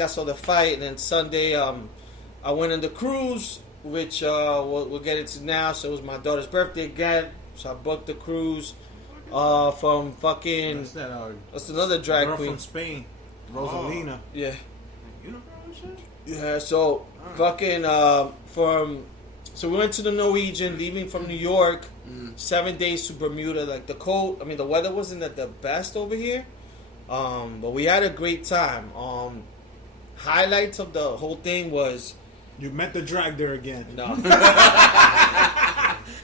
I saw the fight, and then Sunday, I went on the cruise, which we'll get into now. So it was my daughter's birthday again, so I booked the cruise from fucking. That's another drag queen from Spain, Rosalina. Yeah. You know what I'm saying? Yeah. So fucking from. So we went to the Norwegian, leaving from New York, 7 days to Bermuda. Like the cold, I mean, the weather wasn't at the best over here, but we had a great time. Highlights of the whole thing was you met the drag there again. No.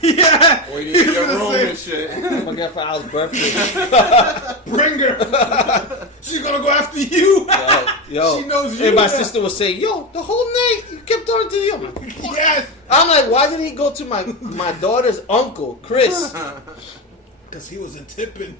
Yeah. Or you need your room and shit. I'm gonna get for Al's birthday. Bring her. She's gonna go after you. Yo. She knows you. And my sister was saying, "Yo, the whole night you kept on to you." I'm like, yes. I'm like, why did he go to my daughter's uncle, Chris? Because he was a tipping.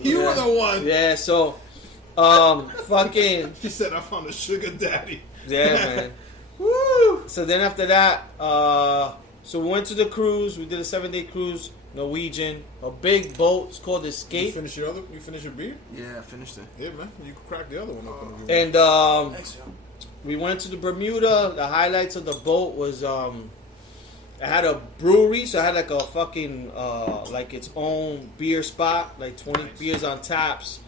You were the one. Yeah. So, fucking. She said, "I found a sugar daddy." Yeah, man. Woo. So then after that, so we went to the cruise. We did a 7-day cruise, Norwegian, a big boat. It's called Escape. You finish your beer? Yeah, I finished it. Yeah, man. You can crack the other one open. And Thanks, yo. we went to the Bermuda. The highlights of the boat was I had a brewery, so I had like a fucking like its own beer spot, like 20 beers on taps.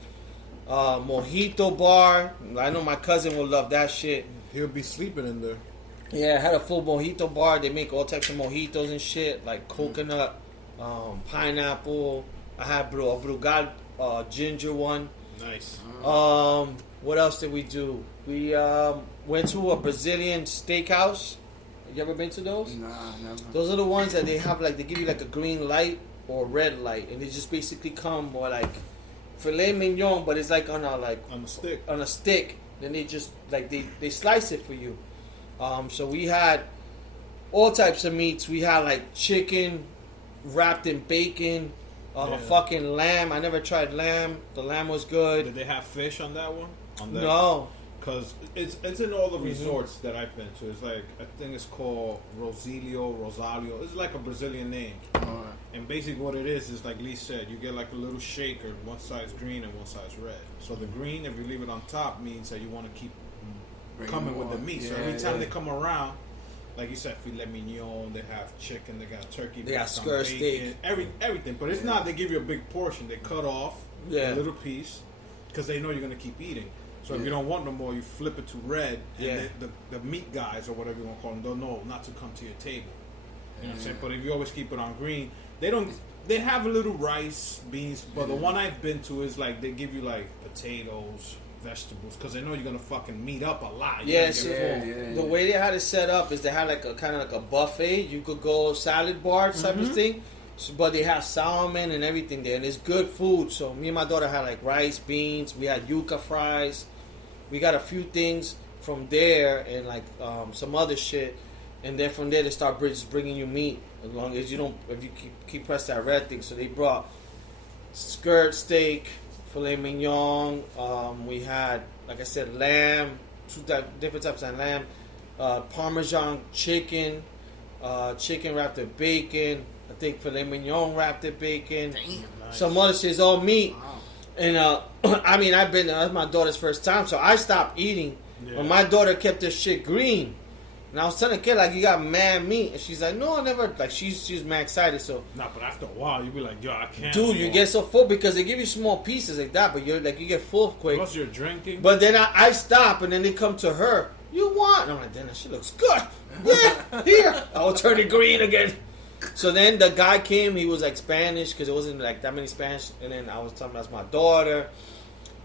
Mojito bar. I know my cousin will love that shit. He'll be sleeping in there. Yeah, I had a full mojito bar. They make all types of mojitos and shit, like coconut, pineapple. I had a Brugal ginger one. Nice. What else did we do? We went to a Brazilian steakhouse. You ever been to those? Nah, never. Those are the ones that they have, like, they give you like a green light or red light, and they just basically come or like filet mignon, but it's like on a stick. On a stick. Then they just like they slice it for you. So we had all types of meats. We had like chicken wrapped in bacon, fucking lamb. I never tried lamb. The lamb was good. Did they have fish on that one? No. Because it's in all the resorts that I've been to. It's like, I think it's called Rosalio. It's like a Brazilian name. Alright. And basically what it is like Lee said, you get like a little shaker, one side's green and one side's red. So the green, if you leave it on top, means that you want to keep coming with the meat. So every time they come around, like you said, filet mignon, they have chicken, they got turkey, they got skirt steak, everything. But it's not they give you a big portion. They cut off a little piece because they know you're gonna keep eating. So if you don't want no more, you flip it to red, and the meat guys or whatever you want to call them don't know not to come to your table. You know what I'm saying? But if you always keep it on green, they don't. They have a little rice, beans, but the one I've been to is like they give you like potatoes, vegetables, because they know you're gonna fucking meat up a lot. The way they had it set up is they had like a kind of like a buffet. You could go salad bar type of thing, but they have salmon and everything there, and it's good food. So me and my daughter had like rice, beans. We had yuca fries. We got a few things from there and like some other shit, and then from there they start just bringing you meat as long as you don't, if you keep press that red thing. So they brought skirt steak, filet mignon. We had, like I said, lamb, different types of lamb, Parmesan chicken, chicken wrapped in bacon. I think filet mignon wrapped in bacon. Damn, nice. Some other shit's all meat. Wow. And I mean, that's my daughter's first time, so I stopped eating. But my daughter kept this shit green. And I was telling the kid, like, you got mad meat. And she's like, no, I never. Like, she's mad excited. So, nah, but after a while, you be like, yo, I can't. Dude, you get so full because they give you small pieces like that, but you're like, you get full quick. Plus, you're drinking. But then I stop, and then they come to her. You want? And I'm like, damn, that shit looks good. Yeah, here. I'll turn it green again. So then the guy came. He was like Spanish because it wasn't like that many Spanish. And then I was telling him that's my daughter.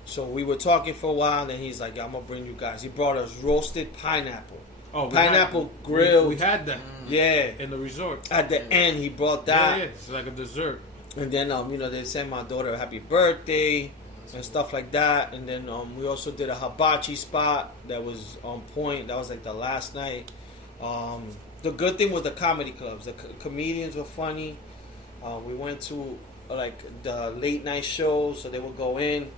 So we were talking for a while, and then he's like, yeah, I'm gonna bring you guys. He brought us roasted pineapple. Oh, pineapple grilled. We had that. Yeah. In the resort. At the end, he brought that. Yeah, it's like a dessert. And then they sent my daughter a happy birthday and stuff like that. And then we also did a hibachi spot that was on point. That was like the last night. The good thing was the comedy clubs. The comedians were funny. We went to like the late night shows, so they would go in.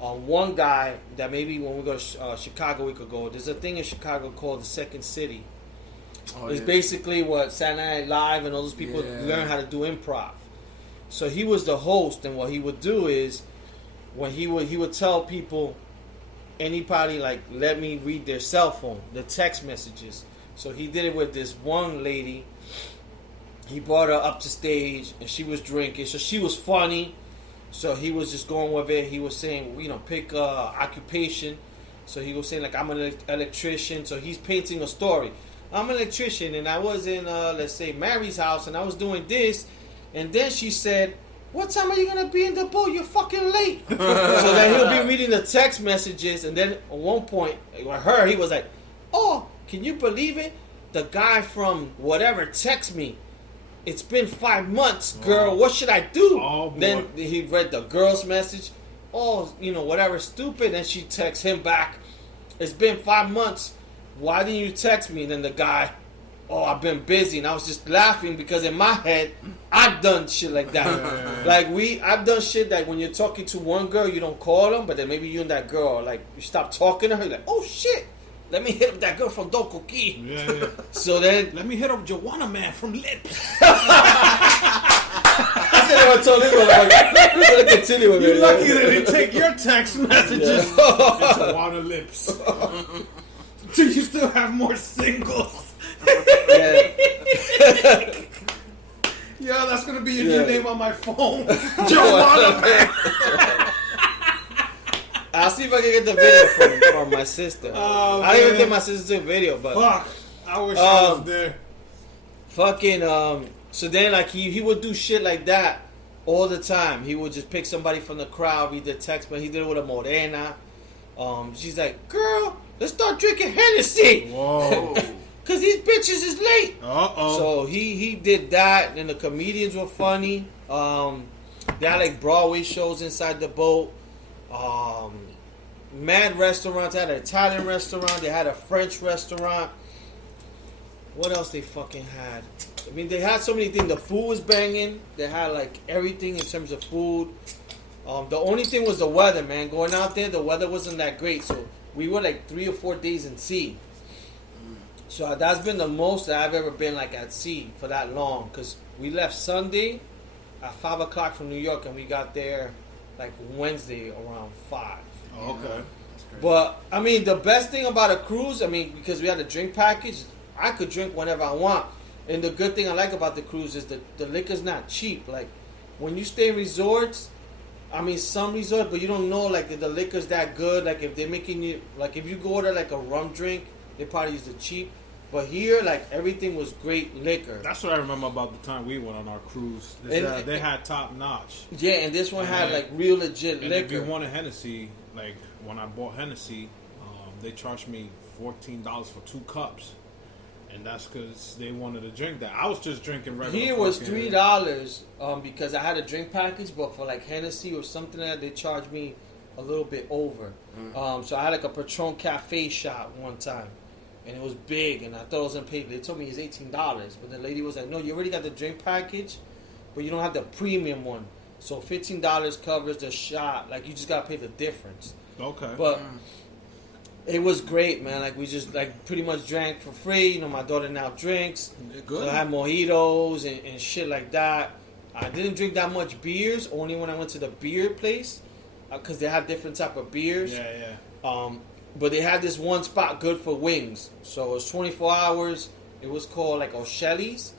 One guy that maybe when we go to Chicago we could go. There's a thing in Chicago called the Second City. It's basically what Saturday Night Live and all those people learn how to do improv. So he was the host, and what he would do is when he would tell people anybody like let me read their cell phone, the text messages. So he did it with this one lady. He brought her up to stage, and she was drinking. So she was funny. So he was just going with it. He was saying, pick occupation. So he was saying, like, I'm an electrician. So he's painting a story. I'm an electrician, and I was in, let's say, Mary's house, and I was doing this. And then she said, what time are you going to be in the boat? You're fucking late. So then he'll be reading the text messages. And then at one point, with her, he was like, oh, can you believe it? The guy from whatever texted me. It's been 5 months, girl. What should I do? Oh, then he read the girl's message. Oh, whatever, stupid. And she texts him back. It's been 5 months. Why didn't you text me? And then the guy, oh, I've been busy. And I was just laughing because in my head, I've done shit like that. I've done shit that when you're talking to one girl, you don't call them. But then maybe you and that girl, like, you stop talking to her. You're like, oh, shit. Let me hit up that girl from Doko Key. Yeah. So then... Let me hit up Juwanaman from Lips. I said I told this one, I'm going to continue with it. You're lucky that they take your text messages. Yeah. Juwana Lips. Do you still have more singles? Yeah. Yeah, that's going to be your new name on my phone. Juwanaman. I'll see if I can get the video from my sister. Oh, I didn't even think my sister took video, but fuck, I wish I was there. Fucking so then like he would do shit like that all the time. He would just pick somebody from the crowd, read the text, but he did it with a morena. She's like, girl, let's start drinking Hennessy. Whoa. Cause these bitches is late. Uh-oh. So he did that, and the comedians were funny. They had like Broadway shows inside the boat. Mad restaurants. They had an Italian restaurant. They had a French restaurant. What else they fucking had? I mean, they had so many things. The food was banging. They had like everything in terms of food. The only thing was the weather, man. Going out there, the weather wasn't that great. So we were like 3 or 4 days in sea. So that's been the most that I've ever been like at sea for that long. Because we left Sunday at 5 o'clock from New York, and we got there like Wednesday around 5. Oh, okay. But, I mean, the best thing about a cruise, I mean, because we had a drink package, I could drink whenever I want. And the good thing I like about the cruise is that the liquor's not cheap. Like, when you stay in resorts, I mean, some resorts, but you don't know, like, if the liquor's that good. Like, if they're making you, like, if you go order, like, a rum drink, they probably use the cheap. But here, like, everything was great liquor. That's what I remember about the time we went on our cruise. They had top notch. Yeah, and this one had, like, real legit liquor. If you wanted Hennessy, like, when I bought Hennessy, they charged me $14 for 2 cups. And that's because they wanted to drink that. I was just drinking regular. Here was $3 because I had a drink package, but for, like, Hennessy or something like that, they charged me a little bit over. So I had, like, a Patron Cafe shot one time. And it was big, and I thought it was unpaid. They told me it's $18, but the lady was like, "No, you already got the drink package, but you don't have the premium one. So $15 covers the shot. Like you just gotta pay the difference." Okay. But it was great, man. Like we just like pretty much drank for free. You know, my daughter now drinks. Good. So I had mojitos and shit like that. I didn't drink that much beers. Only when I went to the beer place, because they have different type of beers. Yeah. But they had this one spot good for wings. So it was 24 hours. It was called like O'Shelly's.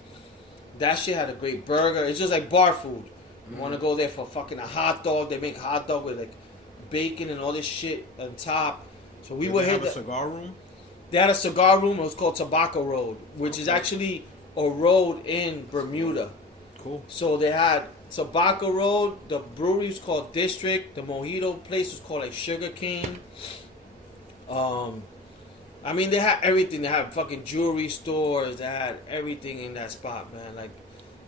That shit had a great burger. It's just like bar food. You want to go there for fucking a hot dog. They make hot dog with like bacon and all this shit on top. So we were here. They have a cigar room? They had a cigar room. It was called Tobacco Road, which is actually a road in Bermuda. Cool. So they had Tobacco Road. The brewery was called District. The mojito place was called like Sugar Cane. I mean, they had everything. They had fucking jewelry stores. They had everything in that spot, man. Like,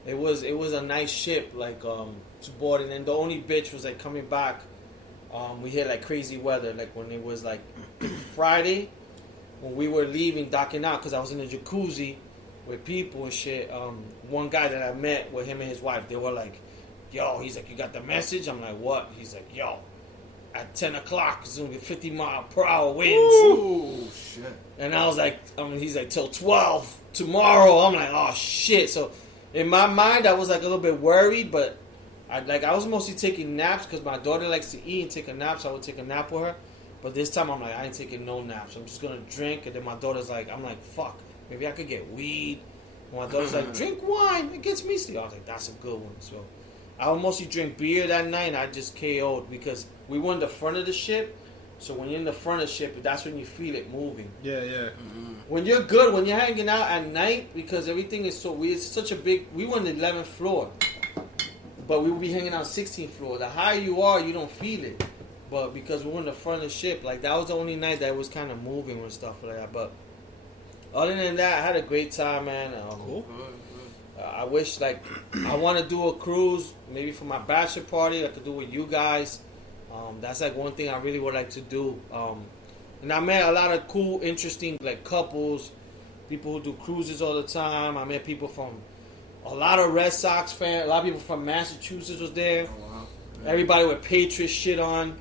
it was a nice ship, like, to board. And then the only bitch was, like, coming back. We had, like, crazy weather. Like, when it was, like, Friday, when we were leaving, docking out, because I was in a jacuzzi with people and shit. One guy that I met with him and his wife, they were like, yo, he's like, you got the message? I'm like, what? He's like, yo. At 10 o'clock, it's going to be 50-mile-per-hour winds. Ooh, shit. And I was like, he's like, till 12 tomorrow. I'm like, oh, shit. So, in my mind, I was like a little bit worried, but I was mostly taking naps because my daughter likes to eat and take a nap, so I would take a nap with her. But this time I'm like, I ain't taking no naps. I'm just gonna drink. And then my daughter's like, I'm like, fuck, maybe I could get weed. And my daughter's like, drink wine. It gets me sleep. I was like, that's a good one. So I would mostly drink beer that night. And I just KO'd because we were in the front of the ship. So when you're in the front of the ship, that's when you feel it moving. Yeah. Mm-hmm. When you're good, when you're hanging out at night, because everything is so weird. It's such a big. We were on the 11th floor, but we would be hanging out 16th floor. The higher you are, you don't feel it. But because we were in the front of the ship, like that was the only night that it was kind of moving and stuff like that. But other than that, I had a great time, man. Cool. I wish, like, I want to do a cruise, maybe for my bachelor party. I could do with you guys. That's like one thing I really would like to do. And I met a lot of cool, interesting, like, couples, people who do cruises all the time. I met people from a lot of Red Sox fans. A lot of people from Massachusetts was there. Oh, wow. Everybody with Patriots shit on.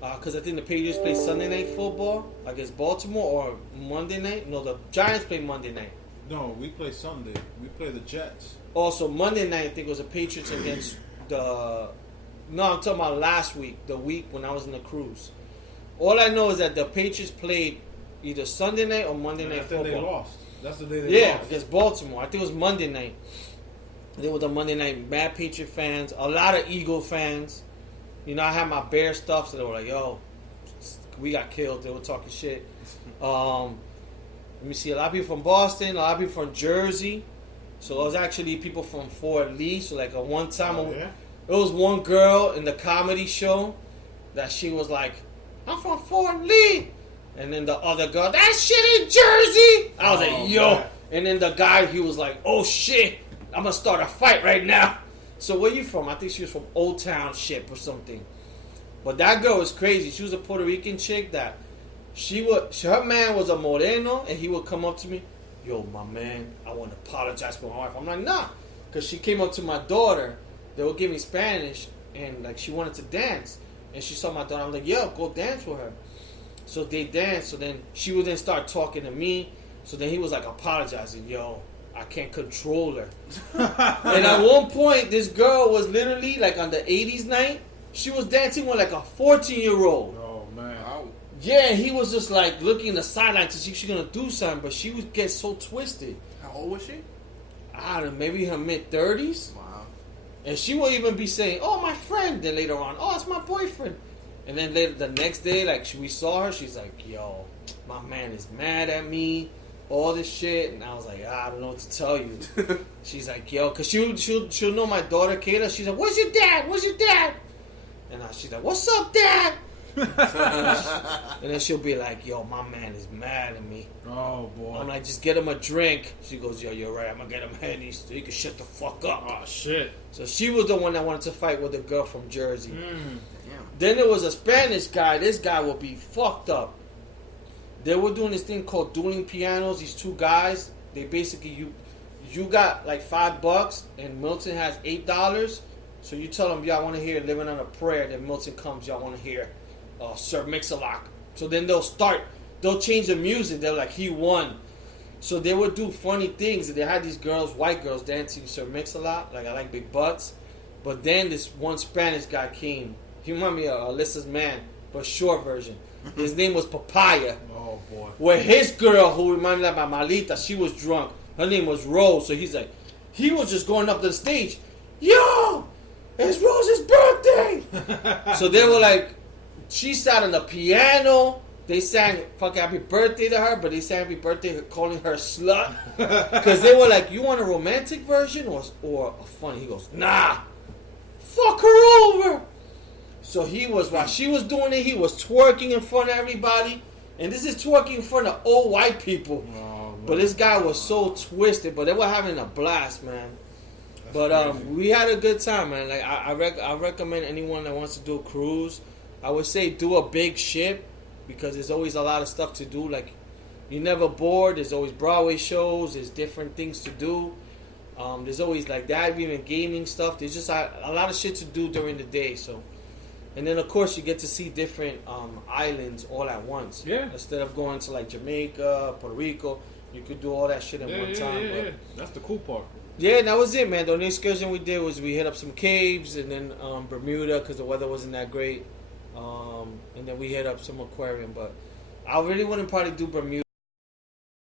Because I think the Patriots play Sunday night football against Baltimore, or Monday night. No, the Giants play Monday night. No, we play Sunday. We play the Jets. Also, Monday night, I think it was the Patriots against the... No, I'm talking about last week, the week when I was in the cruise. All I know is that the Patriots played either Sunday night or Monday night football. They lost. That's the day they lost. Yeah, against Baltimore. I think it was Monday night. They were the Monday night Mad Patriot fans. A lot of Eagle fans. You know, I had my Bear stuff, so they were like, yo, we got killed. They were talking shit. Let me see. A lot of people from Boston. A lot of people from Jersey. So it was actually people from Fort Lee. So like a one time... It was one girl in the comedy show that she was like, I'm from Fort Lee. And then the other girl, that shit in Jersey. I was like, yo. Man. And then the guy, he was like, oh shit, I'm going to start a fight right now. So where you from? I think she was from Old Town ship or something. But that girl was crazy. She was a Puerto Rican chick that her man was a Moreno, and he would come up to me, yo, my man, I want to apologize for my wife. I'm like, nah. Because she came up to my daughter. They would give me Spanish, and like she wanted to dance, and she saw my daughter. I'm like, yo, go dance with her. So they danced. So then she would then start talking to me. So then he was like apologizing, yo, I can't control her. And at one point, this girl was literally like on the 80s night. She was dancing with like a 14-year-old. Oh man. Wow. Yeah, he was just like looking in the sideline to see if she's gonna do something, but she would get so twisted. How old was she? I don't know, maybe her mid-30s. Wow. And she will even be saying, oh, my friend. Then later on, oh, it's my boyfriend. And then later, the next day, like, we saw her. She's like, yo, my man is mad at me. All this shit. And I was like, I don't know what to tell you. She's like, yo, because she'll know my daughter, Kayla. She's like, where's your dad? Where's your dad? And she's like, what's up, dad? And then she'll be like, yo, my man is mad at me. Oh, boy. I'm like, just get him a drink. She goes, yo, you're right. I'm going to get him Henny so he can shut the fuck up. Oh, shit. So she was the one that wanted to fight with the girl from Jersey. Damn. Then there was a Spanish guy. This guy would be fucked up. They were doing this thing called dueling pianos. These two guys, they basically, you got like $5 and Milton has $8. So you tell them, y'all want to hear Living on a Prayer. Then Milton comes, y'all want to hear Sir Mix-a-Lot. So then they'll change the music. They're like, he won. So they would do funny things. They had these girls, white girls, dancing Sir Mix-a-Lot. Like, I like big butts. But then this one Spanish guy came. He reminded me of Alyssa's man, but short version. His name was Papaya. Oh, boy. Where his girl, who reminded me of my Malita, she was drunk. Her name was Rose. So he's like, he was just going up to the stage. Yo, it's Rose's birthday. So they were like, she sat on the piano. They sang fucking happy birthday to her, but they sang happy birthday calling her slut. Because they were like, you want a romantic version or a funny? He goes, nah, fuck her over. So while she was doing it, he was twerking in front of everybody. And this is twerking in front of old white people. Oh, but this guy was so twisted, but they were having a blast, man. But we had a good time, man. Like I recommend anyone that wants to do a cruise, I would say do a big ship because there's always a lot of stuff to do. Like you're never bored. There's always Broadway shows. There's different things to do. There's always like that, even gaming stuff. There's just a lot of shit to do during the day. So, and then of course you get to see different islands all at once. Yeah. Instead of going to like Jamaica, Puerto Rico, you could do all that shit in one time. Yeah. That's the cool part. Yeah, that was it, man. The only excursion we did was we hit up some caves and then Bermuda because the weather wasn't that great. and then we hit up some aquarium. But I really wouldn't probably do Bermuda.